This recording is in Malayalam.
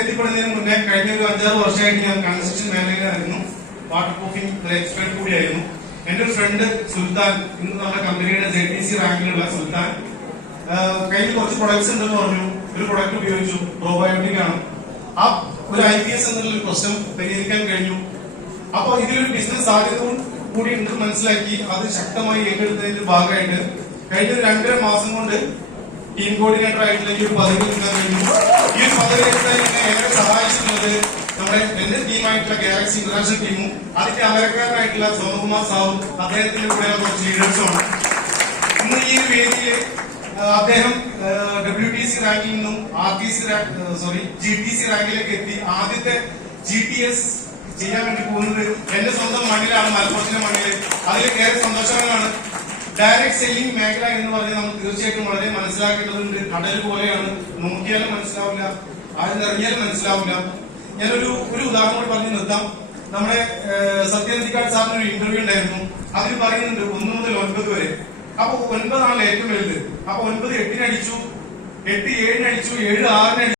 എത്തിപ്പെടുന്നതിന് മുന്നേ കഴിഞ്ഞ ഒരു 5-6 വർഷമായിട്ട് ഞാൻ കൺസ്ട്രക്ഷൻ മാനേജർ ആയിരുന്നു, വാട്ടർ പ്രൂഫിംഗ് എക്സ്പെർട്ട് കൂടിയായിരുന്നു. എന്റെ ഒരു ഫ്രണ്ട് സുൽത്താൻ, ഇന്ന് നമ്മുടെ കമ്പനിയുടെ JTC റാങ്കിലുള്ള സുൽത്താൻ, കയ്യിൽ കുറച്ച് പ്രൊഡക്ട്സ് ഉണ്ടെന്ന് പറഞ്ഞു. ഒരു പ്രൊഡക്റ്റ് ഉപയോഗിച്ചു, പ്രോബയോട്ടിക് ആണ്. ആ ഒരു IPS എന്നുള്ള പ്രശ്നം പരിഹരിക്കാൻ കഴിഞ്ഞു. അപ്പൊ ഇതിലൊരു ബിസിനസ് സാധ്യത കൂടി ഉണ്ടെന്ന് മനസ്സിലാക്കി അത് ശക്തമായി ഏറ്റെടുത്തതിന്റെ ഭാഗമായിട്ട് കഴിഞ്ഞ 2.5 മാസം കൊണ്ട് ടീം കോർഡിനേറ്റർ ആയിട്ടുള്ള ഈ ഒരു പദവി എടുക്കാൻ കഴിഞ്ഞു. ഈ ഒരു പദവി എടുക്കാൻ എന്നെ ഏറെ സഹായിച്ചിട്ടുള്ളത് നമ്മുടെ എന്റെ ടീമായിട്ടുള്ള ഗാലക്സി ഇന്റർനാഷണൽ ടീമും അതിന്റെ അമരക്കാരനായിട്ടുള്ള സോമകുമാർ സാറും അദ്ദേഹത്തിന്റെ കൂടെയുള്ള കുറച്ച് ലീഡേഴ്സുമാണ്. ഇന്ന് ഈ ഒരു വേദിയിൽ അദ്ദേഹം WTC റാങ്കിൽ നിന്നും GTC റാങ്കിലേക്ക് എത്തി ആദ്യത്തെ GTS ചെയ്യാൻ വേണ്ടി പോകുന്നത് എന്റെ സ്വന്തം മണ്ണിലാണ്, മലപ്പുറത്തിന്റെ മണ്ണില്. അതിലേക്ക് ഏറെ സന്തോഷകരമാണ്. ഡയറക്ട് സെല്ലിംഗ് മേഖല എന്ന് പറഞ്ഞാൽ നമ്മൾ തീർച്ചയായിട്ടും വളരെ മനസ്സിലാക്കേണ്ടതുണ്ട്. കടൽ പോലെയാണ്, നോക്കിയാലും മനസ്സിലാവില്ല, ആരും ഇറങ്ങിയാലും മനസ്സിലാവില്ല. ഞാനൊരു ഉദാഹരണം കൂടി പറഞ്ഞു നിർത്താം. നമ്മുടെ സത്യനന്ദിക്കാട് സാറിന് ഒരു ഇന്റർവ്യൂ ഉണ്ടായിരുന്നു. അതിൽ പറയുന്നുണ്ട് 1 മുതൽ 9 വരെ. അപ്പൊ 9 ആണല്ലോ ഏറ്റവും വലുത്. അപ്പൊ 9 8-ന് അടിച്ചു, 8 7-ന് അടിച്ചു, 7 6-ന് അടിച്ചു.